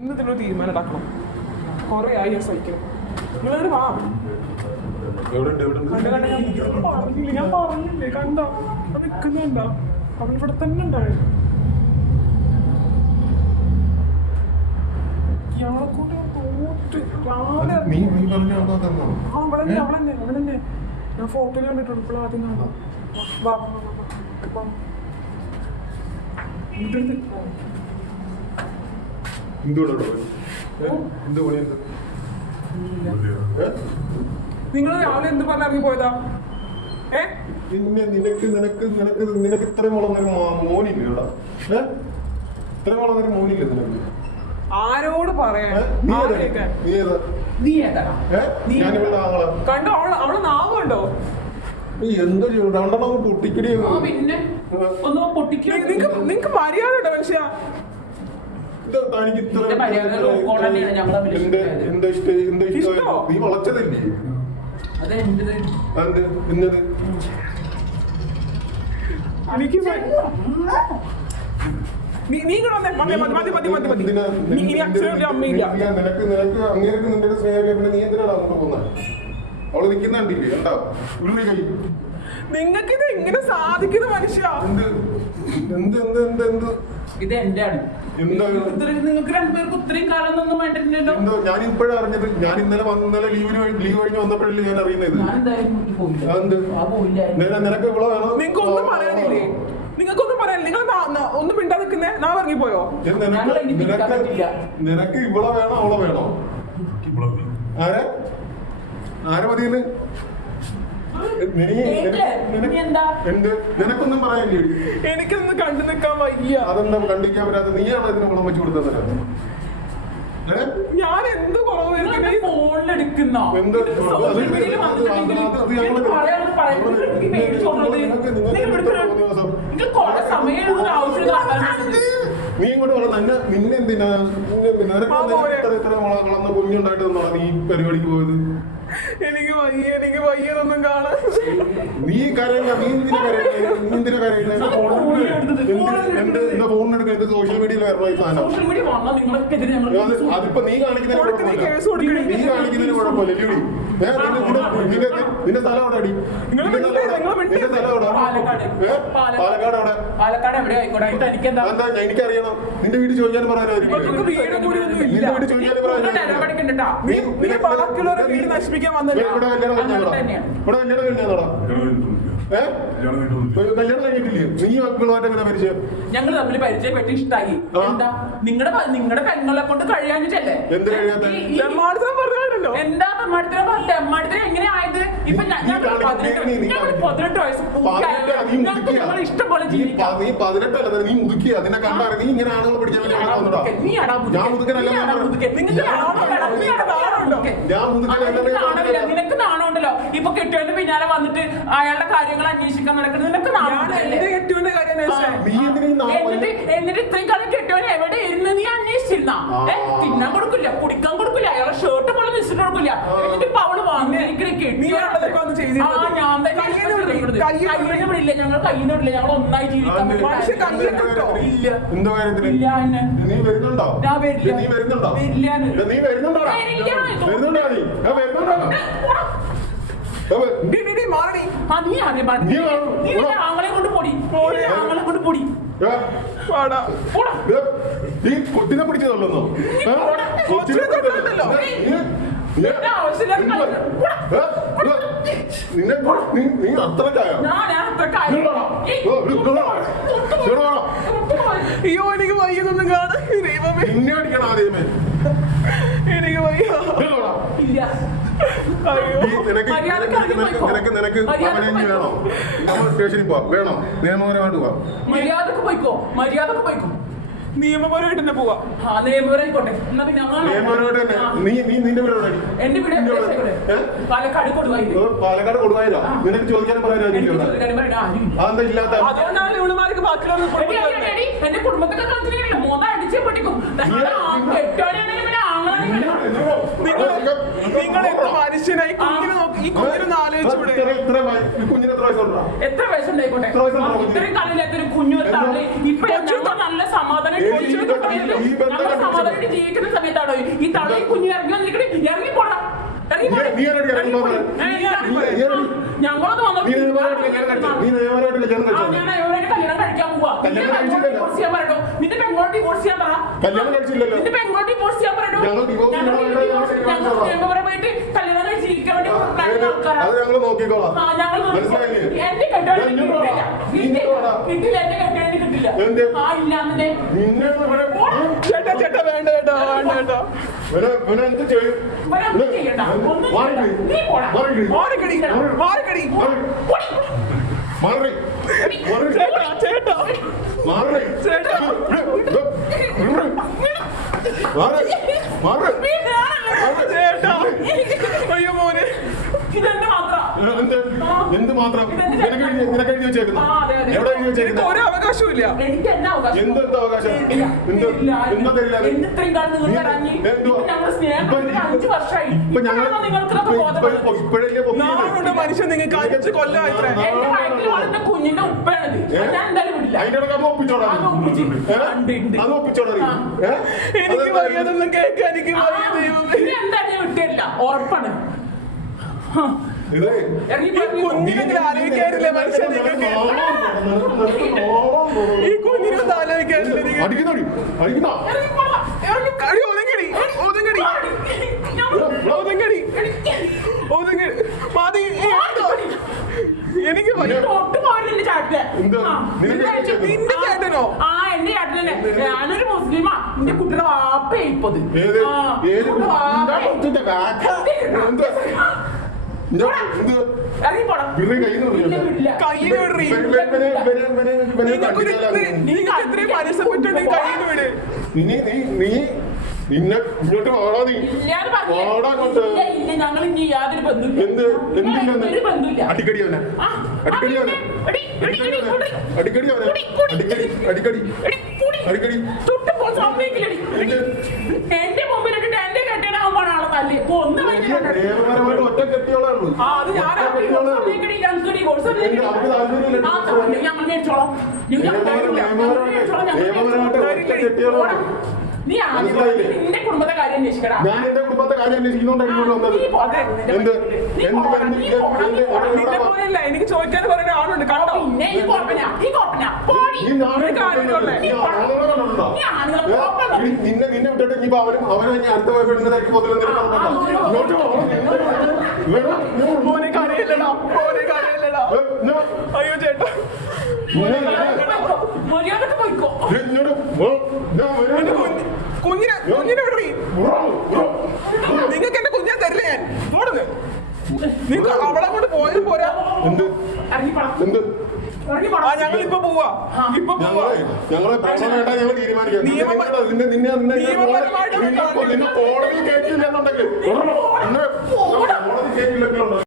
ഇന്നതിനൊരു തീരുമാനം ഉണ്ടാക്കണം. കുറെ ആയി ഞാൻ സഹിക്കണം. നിങ്ങളൊരു വാ പറഞ്ഞില്ലേ, ഞാൻ പറഞ്ഞില്ലേ, കണ്ടോ അത് നിൽക്കുന്നുണ്ടോ? അവൻ ഇവിടെ തന്നെ ഉണ്ടാവും. ഇയാളെ കൊണ്ട് തോറ്റ് അവളെന്നെ ഞാൻ ഫോട്ടോയിൽ കണ്ടിട്ടുണ്ട്. ഇപ്പോൾ ആദ്യം കാണാം. വാ നിങ്ങൾ രാവിലെ എന്ത് പറഞ്ഞ ഇറങ്ങി പോയതാ? നിനക്ക് ഇത്രയും വളർന്നൊരു മോനില്ല, ഇത്രയും വളർന്നൊരു മോനില്ല നിനക്ക്. ആരോട് പറയാൻ? കണ്ടോ അവളെ നാവ് കണ്ടോ? എന്തോ രണ്ടെണ്ണം പൊട്ടിക്കടി. നിങ്ങക്ക് മര്യാദ ഉണ്ടോ മനുഷ്യ? നീ വളച്ചതല്ലേ എന്നത്? അങ്ങേർക്ക് നിന്റെ സ്നേഹം നീ എന്തിനാണ് അങ്ങോട്ട് പോകുന്നത്? അവള് നിൽക്കുന്നുണ്ടില്ലേ കണ്ടോ? ഉള്ളി കൈ നിങ്ങൾക്ക് ഇത് എങ്ങനെ സാധിക്കുന്ന മനുഷ്യ? ഇത് എന്റെ ആണ്. നിങ്ങൾക്ക് രണ്ടുപേർക്ക് ഇത്രയും കാലം ഒന്നും വേണ്ടിട്ടുണ്ടോ? ഞാൻ ഇപ്പോഴാണ് അറിഞ്ഞത്. ഞാൻ ഇന്നലെ ലീവ് കഴിഞ്ഞ് വന്നപ്പോഴല്ലേ ഞാൻ അറിയുന്നത്. നിനക്ക് ഇവിടെ വേണം. നിങ്ങൾക്കൊന്നും പറയാനില്ലേ? നിങ്ങൾക്കൊന്നും പറയാനില്ല. നിങ്ങൾ ഒന്നും മിണ്ടാ നിൽക്കുന്നേ. നാ ഇറങ്ങിപ്പോയോ? നിനക്ക് ഇവിടെ വേണോ അവളെ വേണോ? ആരെ മതിയെന്ന് നിനക്കൊന്നും പറയാനില്ലേ? എനിക്കൊന്നും കണ്ടു നിൽക്കാൻ വയ്യ. അതെന്താ കണ്ടിരിക്കാൻ പറ്റാത്ത? നീയാണ് അതിന് വളം വെച്ച് കൊടുത്തത്. ഞാൻ എന്ത് ഫോണിലെടുക്കുന്ന നീ ഇങ്ങോട്ട് പറഞ്ഞ നിന്നെ എന്തിനാ ഇത്ര വളർന്ന കുഞ്ഞുണ്ടായിട്ട് നീ പരിപാടിക്ക് പോയത്? എനിക്ക് വയ്യതൊന്നും കാണാൻ. നീ കരയില്ല. നീ എന്തിനാ കരയില്ല? എന്താ ഫോണിനെടുക്കുക? എന്ത് സോഷ്യൽ മീഡിയയിൽ വരണ സാധനം? അതിപ്പോ നീ കാണിക്കുന്നതിന് കുഴപ്പമില്ല. നിന്റെ സ്ഥലം അവിടെ അടി. നിന്റെ സ്ഥലം അവിടെ പാലക്കാട് അവിടെ. എന്താ എനിക്കറിയണം. നിന്റെ വീട്ടിൽ ചോദിക്കാനും പറയാനായിരിക്കും. നിന്റെ വീട് ചോദിക്കാനും പറയാനായിരിക്കും. കല്യാണം കഴിഞ്ഞിട്ടില്ലേ? നീ മക്കളുമായിട്ട് എങ്ങനെ പരിചയം? ഞങ്ങൾ തമ്മിൽ പരിചയപ്പെട്ട് ഇഷ്ടായി. എന്താ നിങ്ങളുടെ പെങ്ങളെ കൊണ്ട് കഴിയാഞ്ഞിട്ടല്ലേ? എന്ത് കഴിയാത്ത? എന്താ തെമ്മാടിത്തരം എങ്ങനെ ആയത്? ഇപ്പൊ 18 വയസ്സ് ഇഷ്ടം പോലെ ജീവിക്കാം. നീ 18 നീ മുതുക്കി. അതിനെ കണ്ടാണ് നീ ഇങ്ങനെ ആളുകൾ പഠിക്കാൻ നിനക്ക് നാണമുണ്ടല്ലോ. ഇപ്പൊ കെട്ടിയോന്റെ പിന്നാലെ വന്നിട്ട് അയാളുടെ കാര്യങ്ങൾ അന്വേഷിക്കാൻ നടക്കുന്നത് നിനക്ക് എന്നിട്ട് ഇത്രയും കാലം കെട്ടിയോനെ എവിടെ ഇരുന്ന് നീ അന്വേഷിച്ചിരുന്ന? തിന്നാൻ കൊടുക്കില്ല, കുടിക്കാൻ കൊടുക്കില്ല, അയാളെ ഷർട്ട് പോലെ നിശ്ചിട്ട് കൊടുക്കില്ല. എന്നിട്ട് ഇപ്പൊ അവള് വന്നിരിക്കണേ കെട്ടിയ ഞാൻ തന്നെ വിടില്ല. ഞങ്ങൾ കയ്യിൽ വിടില്ല. ഞങ്ങൾ ഒന്നായി ജീവിക്കാൻ ആങ്ങളെ കൊണ്ട് പൊടി. ആങ്ങളെ കൊണ്ട് പൊടി. കൊച്ചിനെ പിടിച്ചതല്ലോ. നീ അത്രക്കായോ? അയ്യോ എനിക്ക് വയ്യതൊന്നും കാണാൻ. നിന്നെ അടിക്കണം ആദ്യമേ. എനിക്ക് വയ്യ. നിനക്ക് വേണോ? സ്റ്റേഷനിൽ പോവാം. വേണോ? നിയമപരമായിട്ട് പോവാം. മര്യാദക്ക് പോയിക്കോ. മര്യാദക്ക് പോയിക്കോ. നിയമപരമായിട്ട് തന്നെ പോവാം. നിയമപരമായിക്കോട്ടെ. എന്നാ പിന്നെ നിന്റെ വീട് എന്റെ വീട് പാലക്കാട് കൊടുവായി. പാലക്കാട് കൊടുവായില്ല. നിനക്ക് ചോദിക്കാനും പറയാനായിരിക്കും. അതെന്താ ഇല്ലാത്ത? എന്റെ കുടുംബത്തൊക്കെ കളിച്ചിട്ടില്ല. മോത അടിച്ചേ പൊട്ടിക്കും. നിങ്ങൾ എന്ത് മനുഷ്യനായി കുഞ്ഞിനെ ആലോചിച്ചൂടെ? എത്ര വയസ്സുണ്ടായിക്കോട്ടെ. ഇത്രയും കളിയില്ലാത്തൊരു കുഞ്ഞു തള്ളി ഇപ്പൊ നല്ല സമാധാനം ജീവിക്കുന്ന എന്താണ് ഈ തളയും കുഞ്ഞു ഇറങ്ങി വന്നിരിക്കണേ? ഇറങ്ങി പോടാ, ഇറങ്ങി പോടാ. ഞങ്ങളൊന്ന് വന്നു കല്യാണം കഴിക്കാൻ പോവാ. നിന്റെ പെങ്ങളോട് ഡിവോഴ്സ് ചെയ്യാൻ പറയട്ടോ. നിന്റെ പെങ്ങളോട് ഡിവോഴ്സ് ചെയ്യാൻ പറ. നിന്റെ പെങ്ങളോട് ഡിവോഴ്സ് ചെയ്യാൻ പറയട്ടോ. ഞങ്ങൾ പോയിട്ട് കല്യാണം കഴിച്ച് ജീവിക്കാൻ വേണ്ടി ആൾക്കാരാണ്. എന്റെ കെട്ടാണെങ്കിൽ കിട്ടില്ല, എന്റെ കെട്ടാണെങ്കിൽ കിട്ടില്ല. ആ ഇല്ലാന്നെ ചേട്ടാ ചേട്ടാ വേണ്ട ചേട്ടാ വേണ്ട ചേട്ടാ എന്ത് ചെയ്യും? ചേട്ടാ അയ്യോ മോനെ ഇതെന്നെ മാത്രം എന്ത് മാത്രം നിനക്ക് എഴുതി വെച്ചേക്കുന്നു? എവിടെ എഴുതി വെച്ചേക്കുന്നു? ഒരു അവകാശവും ഇല്ല. എനിക്ക് എന്നാ അവകാശം? എന്തെന്താ അവകാശം? എന്താ തരില്ല? ഇത്രയും കാലം നിങ്ങൾ തരാഞ്ഞ് ഞങ്ങൾ സ്നേഹം 5 വർഷമായി. നിങ്ങൾക്കൊക്കെ നാളുണ്ട് മനുഷ്യൻ നിങ്ങൾക്ക് 5 കൊല്ലമായി. എന്റെ വയറ്റിൽ വളർന്ന കുഞ്ഞിന്റെ ഉപ്പാണത്. ഞാൻ എന്തായാലും വിടില്ല. എനിക്ക് വയ്യതൊന്നും കേൾക്കാൻ എനിക്ക് വയ്യ ദൈവമേ. എന്തായാലും ഞാൻ വിട്ടില്ല, ഉറപ്പാണ്. കുഞ്ഞിനെങ്കിലും ആലോചിക്കാറില്ല മനുഷ്യൻ നിങ്ങൾക്ക്. ഈ കുഞ്ഞിനൊന്നും ആലോചിക്കാറില്ല നിങ്ങൾ. എനിക്ക് നിന്റെ ചേട്ടനോ? ആ എന്റെ ചേട്ടനെ. ഞാനൊരു മുസ്ലിമാ. എന്റെ കുട്ടിയുടെ വാപ്പ ഇപ്പത് ഇങ്ങോട്ട് വാടാ നീ. ഞങ്ങൾ ഇനി യാതൊരു ബന്ധമില്ല. അടിക്കടി അവനെ അടിക്കടി അവനെ അടിക്കടി അവനെ അടിക്കടി അടിക്കടി എന്റെ മുമ്പിലിട്ടിട്ട് എന്റെ കെട്ടിടാവുമ്പോഴാണ് ആളെ തല്ലി ഒന്ന് നിയമപരമായിട്ട് ഒറ്റ കെട്ടിയോളാണ്. ഞങ്ങൾ മേടിച്ചോളാം. നീ നിന്റെ കുടുംബത്തെ കാര്യം അന്വേഷിക്കടാ. ഞാൻ എന്റെ കുടുംബത്തെ കാര്യം അന്വേഷിക്കുന്നോണ്ടാണ് വന്നത്. നിന്നെ പോലെയല്ല എനിക്ക് ചോദിക്കാൻ പറയുന്ന ആളുണ്ട് കണ്ടോ. നിന്നെ വിട്ടിട്ട് ഇനി അവനെ അടുത്ത പെണ്ണുന്നതായിരിക്കും മോനെ കരയില്ലടാ, മോനെ കരയില്ലടാ. അയ്യോ ചേട്ടാ മര്യാദക്ക് പോയിക്കോ. കുഞ്ഞിനെ നിങ്ങൾക്ക് എന്റെ കുഞ്ഞാൻ തരില്ല ഞാൻ. ഓടുന്നു നിങ്ങൾ അവളെ കൊണ്ട് പോയാലും പോരാ. ഞങ്ങളിപ്പോ പോവാ. ഞങ്ങളെ പ്രശ്നം വേണ്ട, ഞങ്ങൾ തീരുമാനിക്കാം. നിന്നെ കോടതി കേട്ടില്ലെന്നുണ്ടെങ്കിൽ കോടതി കേട്ടില്ലെങ്കിലുണ്ടോ